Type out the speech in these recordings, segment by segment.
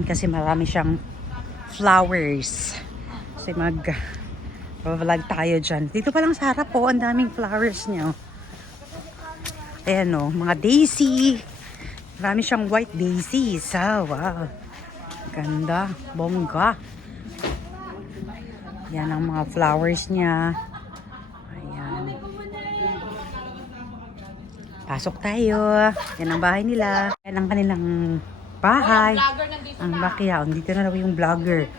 garden kasi marami siyang flowers. Kasi mag-vlog tayo dyan. Dito pa lang sa harap po, ang daming flowers niya. Ayan o, mga daisy. Marami siyang white daisies. Wow. Ganda. Bongga. Yan ang mga flowers niya. Ayan. Pasok tayo. Yan ang bahay nila. Yan ang kanilang bahay. Ang backyard. Dito na daw yung vlogger.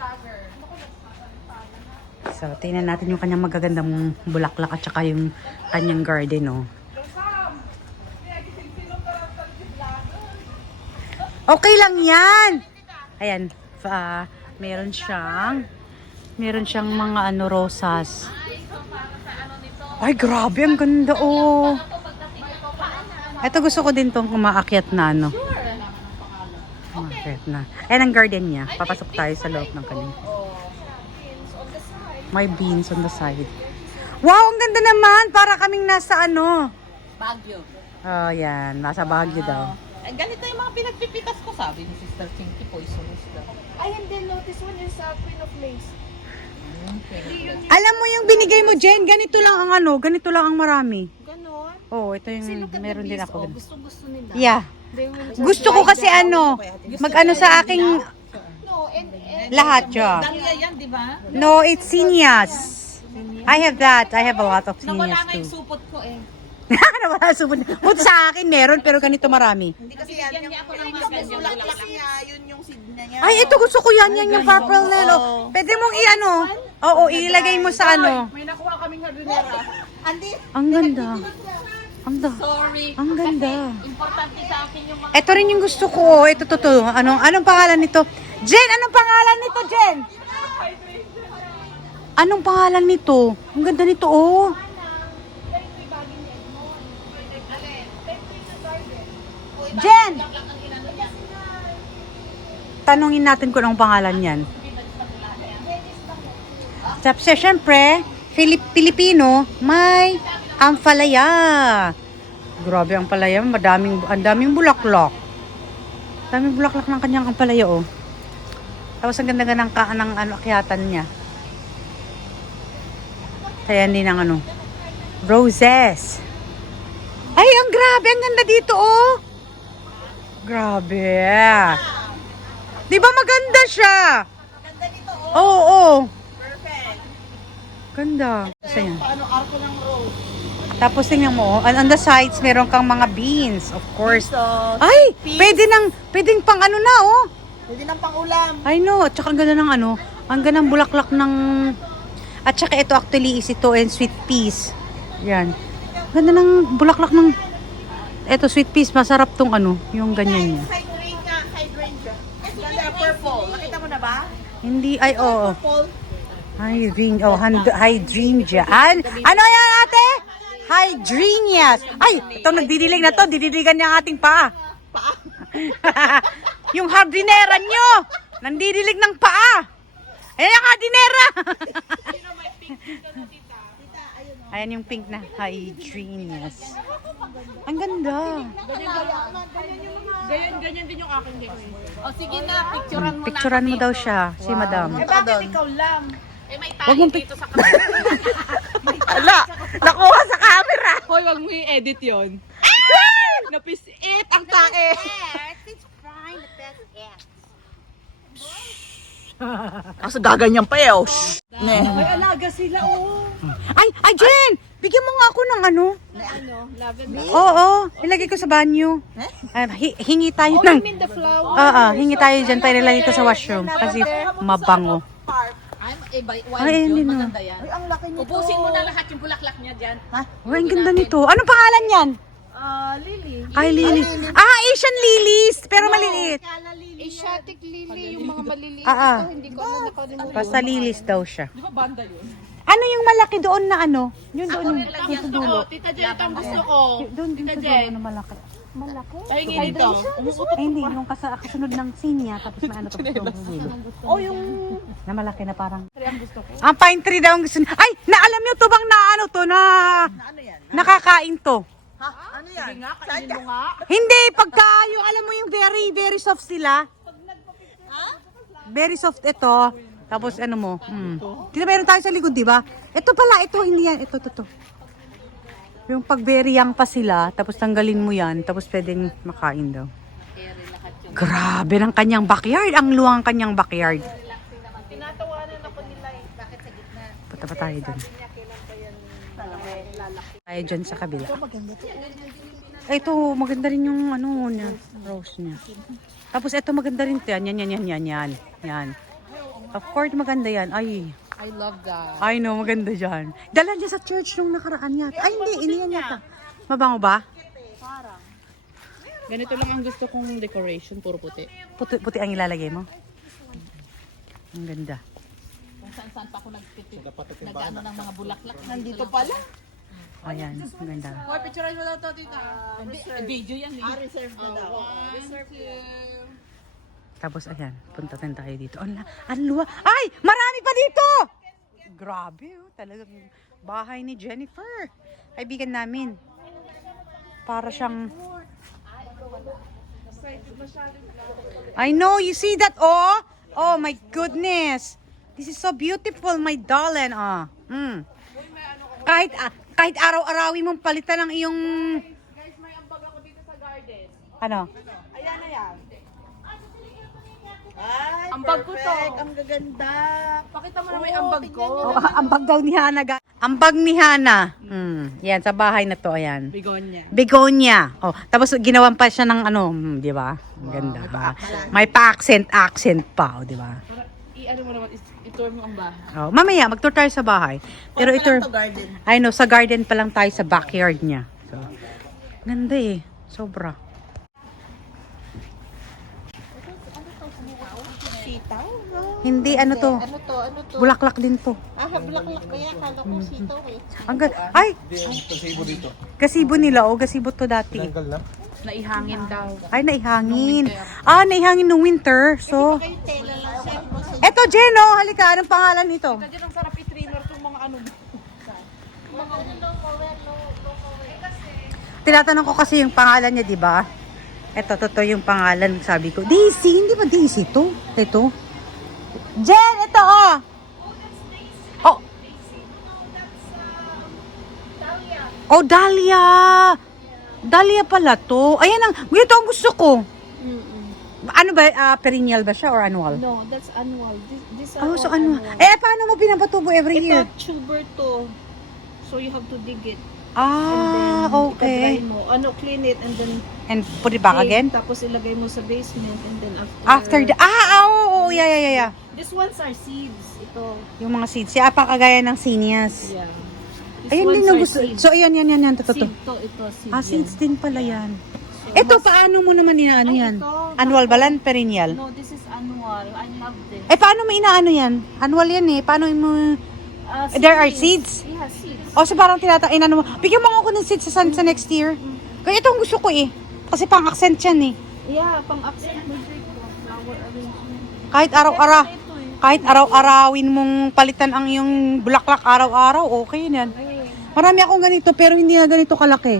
So, tingnan natin yung kanyang magagandang bulaklak at saka yung kanyang garden, oh. Okay lang yan. Ayan. Meron siyang mga rosas. Ay, grabe. Ang ganda, oh. Ito gusto ko din tong umaakyat na, Umaakyat na. Ayan ang garden niya. Papasok tayo sa loob ng kanya. May beans on the side. Wow, ang ganda naman. Para kaming nasa Baguio. Oh, yan. Nasa Baguio daw. Ganito yung mga pinagpipitas ko, sabi ni Sister Chinky, poisonous daw. Ay, and then no, this one is Queen of Lace. Alam mo yung binigay mo, Jen, ganito lang ang ganito lang ang marami. Ganon. Oh, ito yung meron din ako. Gusto nila. Yeah. They will just Gusto ko kasi sa aking No, and lahat siya. Dahlia yan, di ba? No, it's sinias. I have that. I have a lot of Nawala sinias nga yung too. supot ko eh. Nawala supot. Buti sa akin meron pero ganito marami. Hindi kasi yan yung ako ng mga ganyan bulaklak niya, yun yung seed na niya. Ay, ito gusto ko yan yung purple nelo. Pwede mong Oo, ilagay mo sa May nakuha kaming hardinera. Ang ganda. Sorry. Ang ganda. Importante sa akin yung mga... Ito rin yung gusto ko. Ito to. Anong pangalan nito? Jen, anong pangalan nito, Jen? Anong pangalan nito? Ang ganda nito, oh. Jen! Tanungin natin kung anong pangalan yan. Tapos, syempre, Filipino, may ampalaya. Grabe ang palaya, ang daming bulaklak. Daming bulaklak ng kanyang ampalaya, oh. Tapos ang ganda-ganda ng akyatan niya. Kaya din ng roses. Ay, ang grabe, ang ganda dito, oh. Grabe. Di ba maganda siya? Ganda nito, Oo. perfect. Ganda. Gusto yan. Paano arko ng rose? Tapos tingnan mo, on the sides, meron kang mga beans, of course. So, Ay, peas. pwedeng pang na, oh. Pwede ng pang-ulam. I know, at saka ang ganda ng ang ganda ng bulaklak ng, at saka ito actually is ito and sweet peas. Yan. Ganda ng bulaklak ng, ito sweet peas, masarap tong yung ganyan niya. Hydrangea. Ganda, purple. Nakita mo na ba? Hindi, ay, oo. Purple. Hydrangea. Ano yan, ate? Hydrangeas. Ay, ito nagdidilig na to. Didiligan niya ang ating paa. Yung hardinera nyo. Nandidilig ng paa. Ayan yung hardinera. Ayan yung pink na hydrangeas. Ang ganda. Ganyan din yung akin din. O sige na, picturean mo na. Picturean mo daw siya, si madam. Eh, bakit ikaw lang? Eh may Wag tayo mong dito sa camera. Ala, nakuha sa camera. Hoy, wag mo i-edit yun. Napis-it ang tae. It's fine, the best ex. Kaso gaganyan pa eh. May alaga sila, oh. Ay, Jen! Bigyan mo nga ako ng Lavender. Oo, ilagay ko sa banyo. Hingi tayo ng... The flower. Hingi tayo dyan. Tayo nilagay ko sa washroom. Kasi mabango. Ay, hindi na. Maganda yan. Ay, ang laki nito. Ubusin mo na lahat yung bulaklak niya dyan. Ay, ang ganda nito. Anong pangalan yan? Lily. Ay, lilies. Asian lilies. Pero maliliit. Asiatic lily, yung mga maliliit. Ah, ah. Ito, hindi ko na nakalimutan. Basta lilies daw siya. Di ba banda yun? Ano yung malaki doon na Yun doon yung Gusto ko. Tita Jen, ito ang gusto ko. Doon din Tita sa Jen. dulo na malaki. Malaki? Tahingin dito. Ay, hindi. Yung kasunod ng sinya. Tapos may to. Oh, yung... Na malaki na parang... Ang pine tree daw ang gusto niya. Ay, naalam niyo to bang Ano yan? nakakain to? Ha? Ano yan? Sige nga, kainin mo nga. Hindi, pagka yung alam mo yung very, very soft sila. Ha? Very soft ito. Tapos ano mo? Di na meron tayo sa likod, di ba? Ito pala, ito, hindi yan. Ito. Yung pag very young pa sila, tapos tanggalin mo yan, tapos pwedeng makain daw. Grabe ng kanyang backyard. Ang luwang kanyang backyard. Tinatawanan ako nila eh. Bakit sa gitna? Punta pa tayo dun. Tayo dyan sa kabila. Ay, ito, maganda rin yung ano niya, rose niya. Tapos ito maganda rin ito. Yan. Of course, maganda yan. Ay, I love that. I know, maganda dyan. Dala niya sa church nung nakaraan yata. Ay, hindi yan yata. Mabango ba? Ganito lang ang gusto kong decoration, puro puti. Puti ang ilalagay mo. Ang ganda. Kung saan-saan pa ako nag-ano ng mga bulaklak. Nandito pala. Ayan, ang ganda. Hoy, picturean mo daw to, tita. Video yan. Reserve na daw. Tapos ayan, punta din tayo dito. Ang luwa. Ay! Marami pa dito! Grabe, oh, talagang bahay ni Jennifer. Kaibigan namin. Para siyang... I know, you see that? Oh! Oh my goodness! This is so beautiful, my darling. Kahit araw-arawin mong palitan ng iyong... Guys, may ambag ako dito sa garden. Ano? Ayan na yan. Ay, Ambag ko to. perfect. Ang gaganda. Pakita mo na may ambag ko. Oh, ambag daw ni Hana. Ambag ni Hana. Yan, sa bahay na to, ayan. Bigonya. Begonia. Oh, tapos ginawan pa siya ng ano, di ba? Ang ganda. May pa-accent pa, oh, di ba? Para i-ano mo naman, itour mo ang bahay. Oh, mamaya magtour tayo sa bahay. Pero ito, to garden. I know, sa garden pa lang tayo sa backyard niya. So, ganda eh. Sobra. Sitaw? No. Hindi, ano to? Ano to? Bulaklak din to. Ah, bulaklak kaya. Kala ko sitaw eh. Ang ay! Gasibo nila, oh. Gasibo to dati. Naihangin daw. Ay, naihangin. Ah, naihangin nung winter. So, Kayo tela lang siya. eto, Jeno. Halika, anong pangalan nito? Diyan ang sarap i-trimmer itong mga ano. Tinatanong ko kasi yung pangalan niya, di ba? Ito, totoo yung pangalan, sabi ko. Daisy, hindi ba Daisy to? Ito. Jen, ito, oh. Oh. Oh, Dahlia. Dahlia pala to. Ayan ang, ito ang gusto ko. Ano ba, perennial ba siya or annual? No, that's annual. This Oh, so annual. Eh, paano mo pinapatubo every year? Ito, tuber to. So you have to dig it. Ah, okay. Ipag-dry mo. Ano, clean it and then And put it back dig, again? Tapos ilagay mo sa basement and then After the, oh, yeah. These ones are seeds. Ito. Yung mga seeds. Siya, kagaya ng sinias. Yeah. Ayan din ang gusto. So, ayan. Totoo. Seed to, ito, seed. Ah, seeds din pala yan. Ito, paano mo naman inaano yan? ito. Annual ba lan? Perennial? No, this is annual. I love this. Eh, paano mo inaano yan? Annual yan eh. Paano mo... There are seeds? Yeah, seeds. O, so parang inano mo. Bigyan mo ako ng seeds sa next year. Kaya ito ang gusto ko eh. Kasi pang-accent yan eh. Yeah, pang-accent mo dito. Flower arrangement. Kahit araw-arawin mong palitan ang iyong bulaklak araw-araw, okay yan. Marami akong ganito pero hindi na ganito kalaki.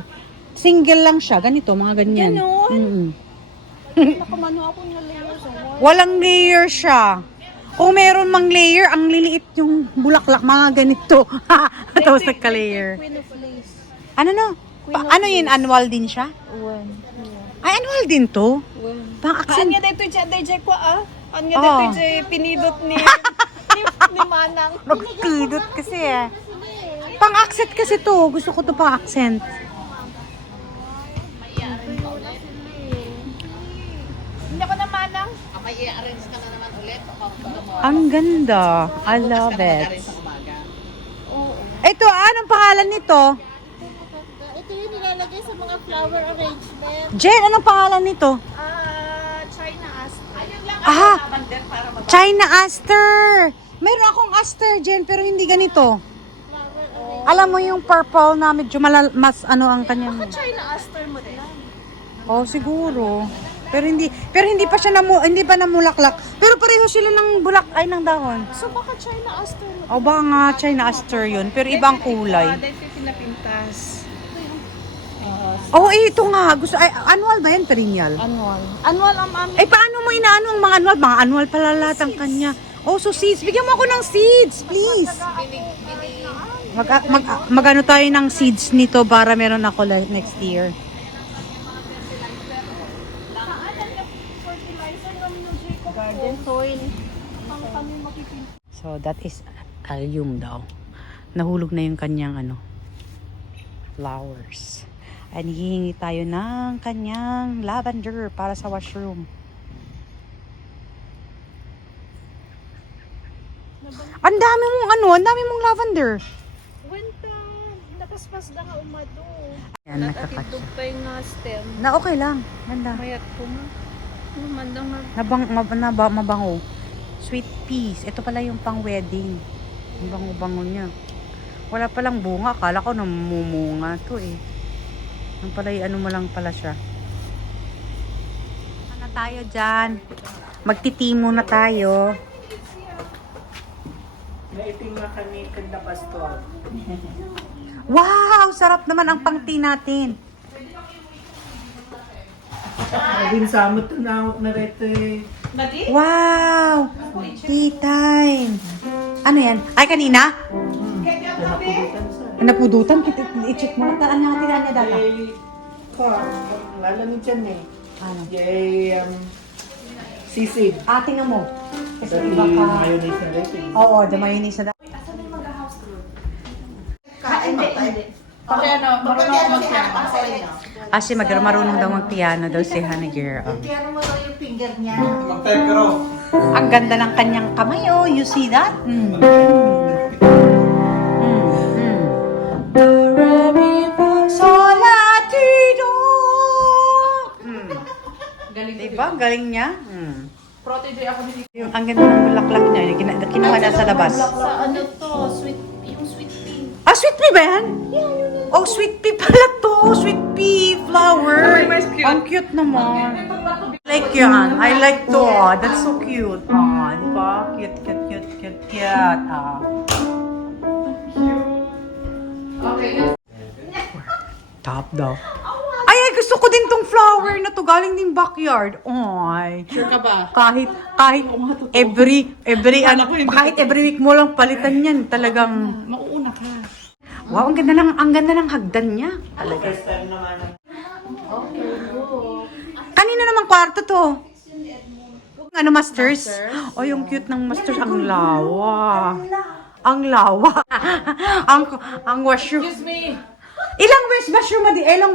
Single lang siya, ganito, mga ganyan. Ganon? Nakamano ako ng layers. Walang layer siya. Kung meron mang layer, ang liliit yung bulaklak, mga ganito. Tapos nagka-layer. Queen of lace. Ano no? Ano yun, annual din siya? When? Ay, annual din to? When? Pang-accent. Anya dito siya, DJ ko Anya Oh. dito siya, pinidot ni Manang. Magpidot kasi eh. Pang-accent kasi to. Gusto ko to pang-accent. Hindi ako na Manang. Ang ganda. I love it. Oo. Ito, anong pangalan nito? Ito yung nilalagay sa mga flower arrangement. Jen, anong pangalan nito? China Aster. Ayun lang. Ah, China Aster. Meron akong Aster, Jen, pero hindi ganito. Alam mo yung purple na medyo mas ano ang kanyang... China Aster mo din. Oh, siguro. Pero hindi pa siya hindi pa namulaklak. Pero pareho sila ng ng dahon. So baka China Aster mo. O ba nga China Aster yun, pero ibang kulay. Dahil pinapintas. Oh, ito nga. Gusto, ay, annual ba yan? Perennial? Annual. Annual ang amin. Eh, paano mo inaano ang mga annual? Mga annual pala lahat ang kanya. Oh, so seeds. Bigyan mo ako ng seeds, please. Mag-ano tayo ng seeds nito para meron ako next year. Garden soil. So, that is allium daw. Nahulog na yung kanyang flowers. And hihingi tayo ng kanyang lavender para sa washroom. Ang dami mong lavender. Wenta, nakaspas na nga umado. Yan, nakakasya. Nakatitog pa yung stem. Na okay lang. Ganda. Mayat ko nga. Mandang Mabango. Sweet peas. Ito pala yung pang wedding. Ang bango-bango niya. Wala palang bunga. Akala ko namumunga to eh. Ang pala mo lang pala siya. Ano tayo dyan? Magtitimo na tayo. Naiting na kami kanda pastor. Wow! Sarap naman ang pang-tea natin. Din sa mo tunawak na reto eh. Wow! Tea time. Ano yan? Ay, kanina? Napudutan sa. Napudutan? I-check mo. Taan niya data. Lalo ni dyan eh. Ano? Yay, sisid. Tingnan mo. Kasi Kasi iba ka. mayonnaise na reto eh. Oo, the mayonnaise na. Kasi marunong daw mag-piano daw si Honey Girl. Piano mo daw yung finger niya. Mag-type ka raw. Ang ganda ng kanyang kamay, oh. You see that? Do, re, mi, fa, sol, la, ti, do. Diba? Galing niya. Protege ako ni Ang ganda ng bulaklak niya. Kinuha na sa labas. Sa ano to, yung sweet pea. Ah, sweet pea ba yan? Oh, sweet pea pala to. Sweet pea flower. Oh, mas cute. Ang cute naman. I like yan. I like to. That's so cute. Diba? Cute. Okay. Top daw. Ay, gusto ko din tong flower na to. Galing din backyard. Ay. Sure ka ba? Kahit kahit every week mo lang palitan yan. Talagang, Mauuna ka. wow, ang ganda ng hagdan niya. Talaga. First time naman. Kanina naman kwarto to. Ano, masters? Oh, yung cute ng masters. Ang lawa. ang washroom. Excuse me. Ilang washroom ba?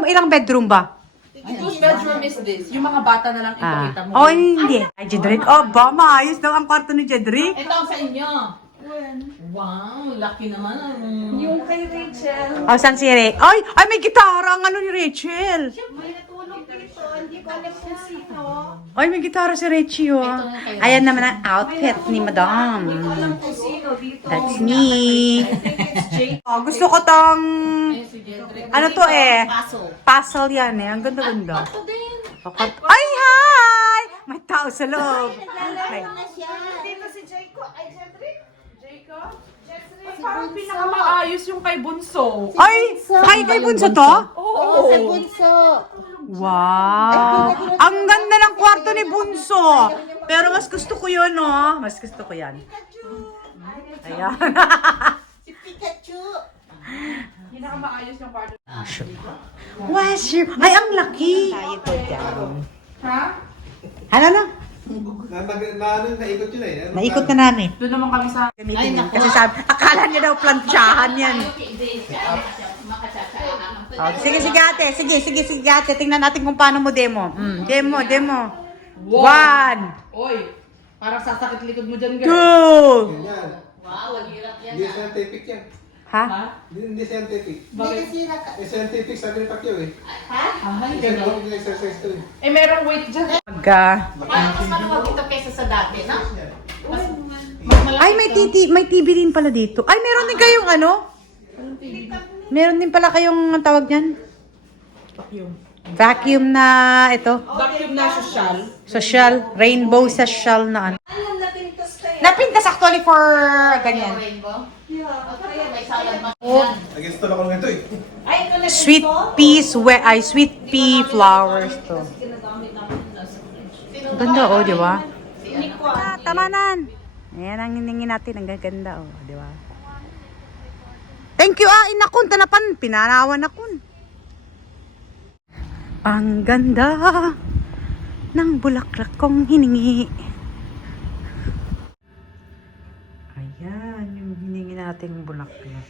Ilang bedroom ba? Whose bedroom is this? Yung mga bata na lang ipakita mo. Oh, hindi. Ay, Jedrick. Oh, ba, maayos daw ang kwarto ni Jedrick. Ito ang sa inyo. Wow, laki naman. Yung kay Rachel. Oh, saan si Rachel? Ay, may gitara ang ni Rachel. May natulog dito, hindi ko alam kung sino. Ay, may gitara si Rachel. Ayan naman ang outfit ni Madam. Kung sino dito. That's me. Oh, gusto ko tong... Ano to eh? Puzzle yan eh. Ang ganda-ganda. Ay, hi! May tao sa loob. Ay. Dito si Jacob. Ay, Jeffrey? Jacob? Jeffrey? Parang pinakamaayos yung kay Bunso. Ay, kay Bunso to? Oo. Sa bunso. Wow! Ang ganda ng kwarto ni Bunso. Pero mas gusto ko yun, no? Mas gusto ko yan. Ayan. Si Pikachu. Pinakamaayos yung kwarto. Washroom. Ay, ang laki. Ha? Ano na? Naikot yun eh. Naikot na namin. Doon naman kami sa... Gamitin yan. Kasi sabi, akala niya daw plantsahan yan. Oh, sige ate. Sige ate. Tingnan natin kung paano mo demo. Demo. One. Oy, parang sasakit likod mo dyan, girl. Two. Yan. Wow, ang hirap yan. Hindi scientific yan. Ha? Ha? Hindi scientific. Bakit? Scientific sabi ni Pacquiao eh. Ay, Kasi gano'n. yung exercise to eh. Eh, merong weight dyan. Mas maluwag ito kaysa sa dati, no? Mas malaki Ay, may TV rin pala dito. Ay, meron din kayong ano? Meron din pala kayong ang tawag niyan? Vacuum na ito. Vacuum na social. Social. Rainbow social na ano. Anong napintas kayo? Napintas actually for ganyan. Rainbow? Yeah. Okay, may salad man Oh. yan. Nag-install ako ng ito eh. Ay, ito na Sweet sweet pea flowers to. Ganda oh, di ba? Tamanan. Ayan ang hiningin natin. Ang gaganda oh, di ba? Thank you inakun. Tanapan. Pinanawan akun. Ang ganda ng bulaklak kong hiningi. Ayan, yung hiningi nating bulaklak.